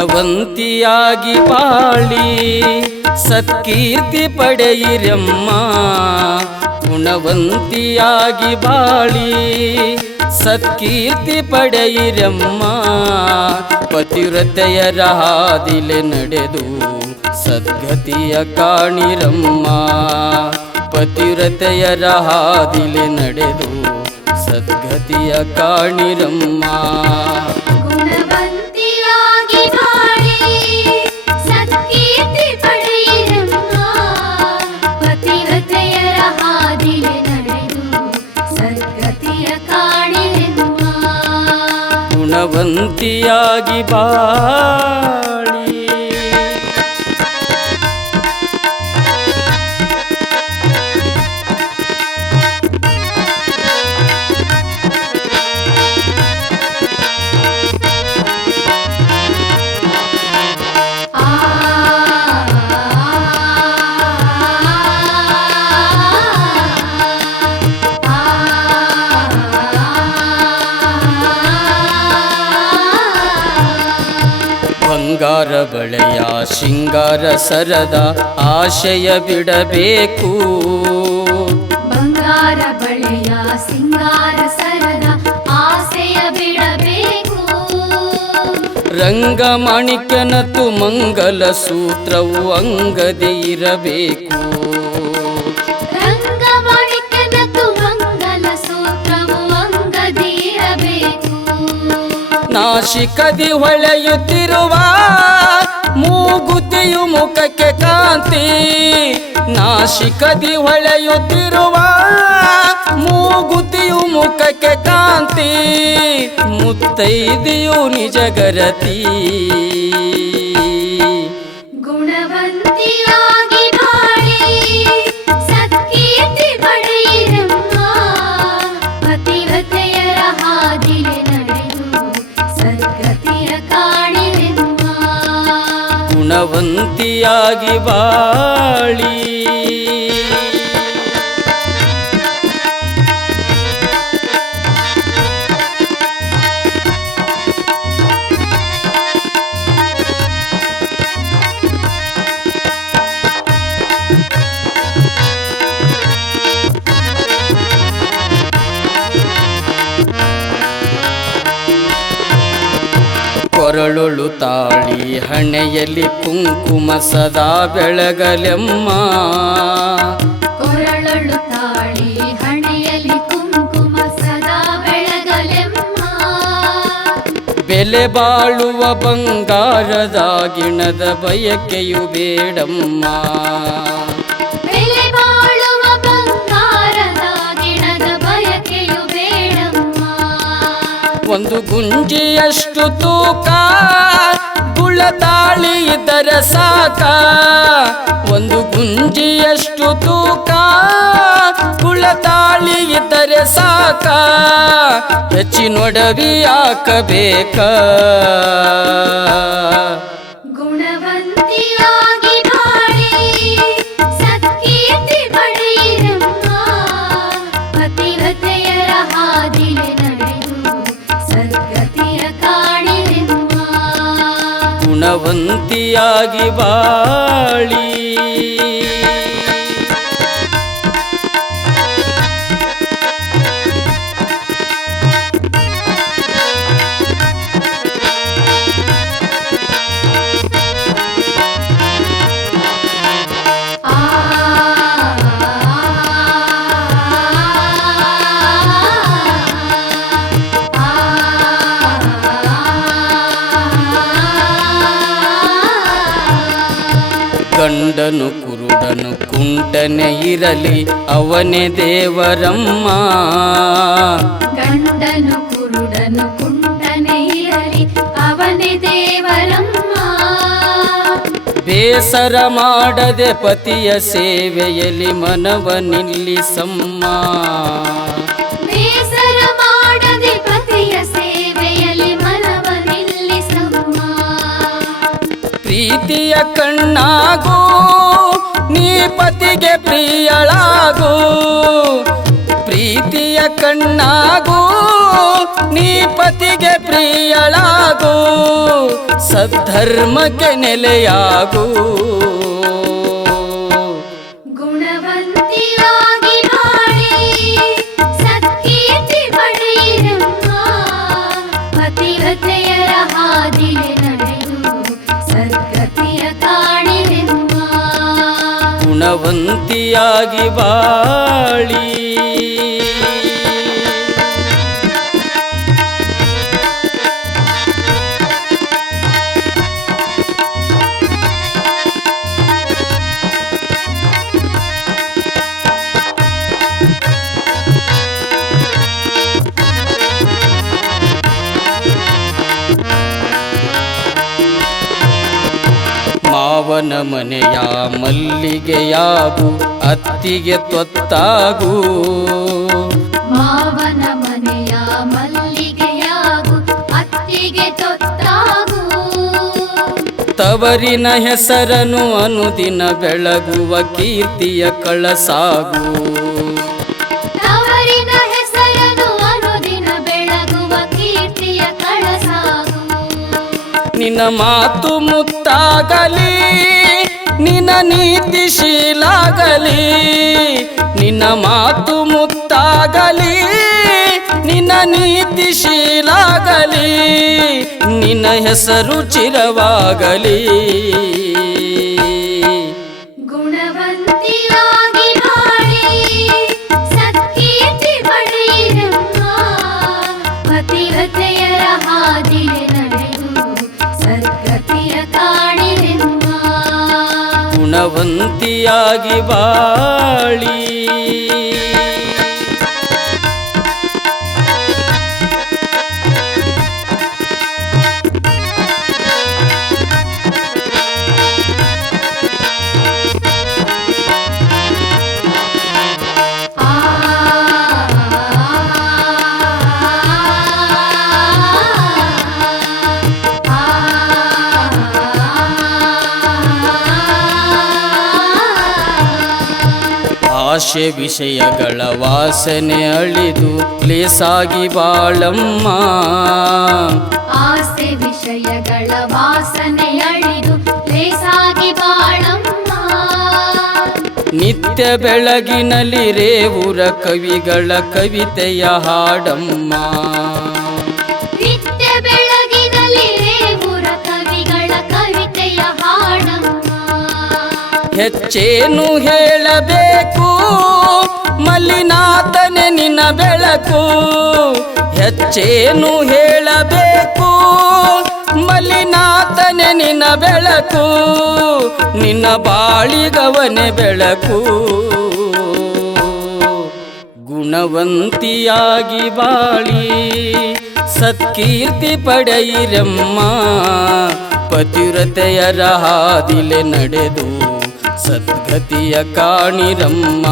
ಗುಣವಂತಿಯಾಗಿ ಬಾಳಿ ಸತ್ಕೀರ್ತಿ ಪಡೆಯಿರಮ್ಮ. ಗುಣವಂತಿಯಾಗಿ ಬಾಳಿ ಸತ್ಕೀರ್ತಿ ಪಡೆಯಿರಮ್ಮ. ಪತಿವ್ರತೆಯರ ಹಾದಿಲೆ ನಡೆದು ಸದ್ಗತಿಯ ಕಾಣಿರಮ್ಮ. ಪತಿವ್ರತೆಯರ ಹಾದಿಲೆ ನಡೆದು ಸದ್ಗತಿಯ ಕಾಣಿರಮ್ಮ. ಗುಣವಂತಿಯಾಗಿ ಬಾಳಿ ಬಂಗಾರ ಬಳೆಯ ಶೃಂಗಾರ ಸರದ ಆಶಯ ಬಿಡಬೇಕು. ಬಂಗಾರ ಬಳೆಯ ಸಿಂಗಾರ ಸರದ ಆಶಯ ಬಿಡಬೇಕು. ರಂಗ ಮಾಣಿಕ್ಯನತು ಮಂಗಲ ಸೂತ್ರವು ಅಂಗದಿ ಇರಬೇಕು. ನಾಶಿಕದಿ ಹೊಳೆಯುತ್ತಿರುವ ಮೂಗುತಿಯು ಮುಖಕ್ಕೆ ಕಾಂತಿ. ನಾಶಿಕದಿ ಹೊಳೆಯುತ್ತಿರುವ ಮೂಗುತಿಯು ಮುಖಕ್ಕೆ ಕಾಂತಿ. ಮುತ್ತೈದೆಯು ನಿಜಗರತಿ. ಗುಣವಂತಿಯಾಗಿ ಗುಣವಂತಿಯಾಗಿ ಬಾಳಿ. ಕೊರಳೊಳು ತಾಳಿ ಹಣೆಯಲ್ಲಿ ಕುಂಕುಮ ಸದಾ ಬೆಳಗಲೆಮ್ಮ. ಕೊರಳೊಳು ತಾಳಿ ಹಣೆಯಲ್ಲಿ ಕುಂಕುಮ ಸದಾ ಬೆಳಗಲೆಮ್ಮ. ಬೆಲೆ ಬಾಳುವ ಬಂಗಾರದ ಗಿಣದ ಬಯಕೆಯು ಬೇಡಮ್ಮ. ಒಂದು ಗುಂಜಿಯಷ್ಟು ತೂಕ ಗುಳತಾಳಿ ಇದರ ಸಾಕ. ಒಂದು ಗುಂಜಿಯಷ್ಟು ತೂಕ ಗುಳತಾಳಿ ಇದ್ದರೆ ಸಾಕ. ಹೆಚ್ಚಿನೊಡವಿ ಹಾಕಬೇಕ. ಗುಣವಂತಿಯಾಗಿ ಗುಣವಂತಿಯಾಗಿ ಬಾಳಿ. ಗಂಡನು ಕುರುಡನು ಕುಂಟನೆ ಇರಲಿ ಅವನೇ ದೇವರಮ್ಮ. ಗಂಡನು ಕುರುಡನು ಕುಂಟನೆ ಇರಲಿ ಅವನೇ ದೇವರಮ್ಮ. ಬೇಸರ ಮಾಡದೆ ಪತಿಯ ಸೇವೆಯಲ್ಲಿ ಮನವ ನಿಲ್ಲಿಸಮ್ಮ. ಪ್ರೀತಿಯ ಕಣ್ಣಾಗು ನೀ ಪತಿಗೆ ಪ್ರಿಯಳಾಗು. ಪ್ರೀತಿಯ ಕಣ್ಣಾಗು ನೀ ಪತಿಗೆ ಪ್ರಿಯಳಾಗು. ಸದ್ಧರ್ಮಕ್ಕೆ ನೆಲೆಯಾಗು. ಗುಣವಂತಿಯಾಗಿ ಬಾಳಿ. ಮನೆಯ ಮಲ್ಲಿಗೆಯಾಗು ಅತ್ತಿಗೆ ತೊತ್ತಾಗು. ಮಾವನ ಮನೆಯ ಮಲ್ಲಿಗೆಯಾಗು ಅತ್ತಿಗೆ ತೊತ್ತಾಗು. ತವರಿನ ಹೆಸರನು ಅನುದಿನ ಬೆಳಗುವ ಕೀರ್ತಿಯ ಕಳಸಾಗು. ನಿನ್ನ ಮಾತು ಮುತ್ತಾಗಲಿ ನಿನ್ನ ನೀತಿ ಶೀಲಾಗಲಿ, ನಿನ್ನ ಮಾತು ಮುತ್ತಾಗಲಿ ನಿನ್ನ ನೀತಿ ಶೀಲಾಗಲಿ, ನಿನ್ನ ಹೆಸರು ಚಿರವಾಗಲಿ. ಗುಣವಂತಿಯಾಗಿ ಬಾಳಿ. ಆಶೆ ವಿಷಯಗಳ ವಾಸನೆ ಅಳಿದು ಲೇಸಾಗಿ ಬಾಳಮ್ಮ. ಆಸೆ ವಿಷಯಗಳ ವಾಸನೆ ಅಳಿದು ಲೇಸಾಗಿ ಬಾಳಮ್ಮ. ನಿತ್ಯ ಬೆಳಗಿನಲ್ಲಿ ರೇವುರ ಕವಿಗಳ ಕವಿತೆಯ ಹಾಡಮ್ಮ. ಹೆಚ್ಚೇನು ಹೇಳಬೇಕು? ಮಲ್ಲಿನಾಥನೆ ನಿನ್ನ ಬೆಳಕು. ಹೆಚ್ಚೇನು ಹೇಳಬೇಕು? ಮಲ್ಲಿನಾಥನೆ ನಿನ್ನ ಬೆಳಕು. ನಿನ್ನ ಬಾಳಿಗವನೆ ಬೆಳಕು. ಗುಣವಂತಿಯಾಗಿ ಬಾಳಿ, ಸತ್ಕೀರ್ತಿ ಪಡೆಯಿರಮ್ಮ. ಪತಿವ್ರತೆಯರ ಹಾದಿಲೆ ನಡೆದು ಸದ್ಗತಿಯ ಕಾಣಿರಮ್ಮ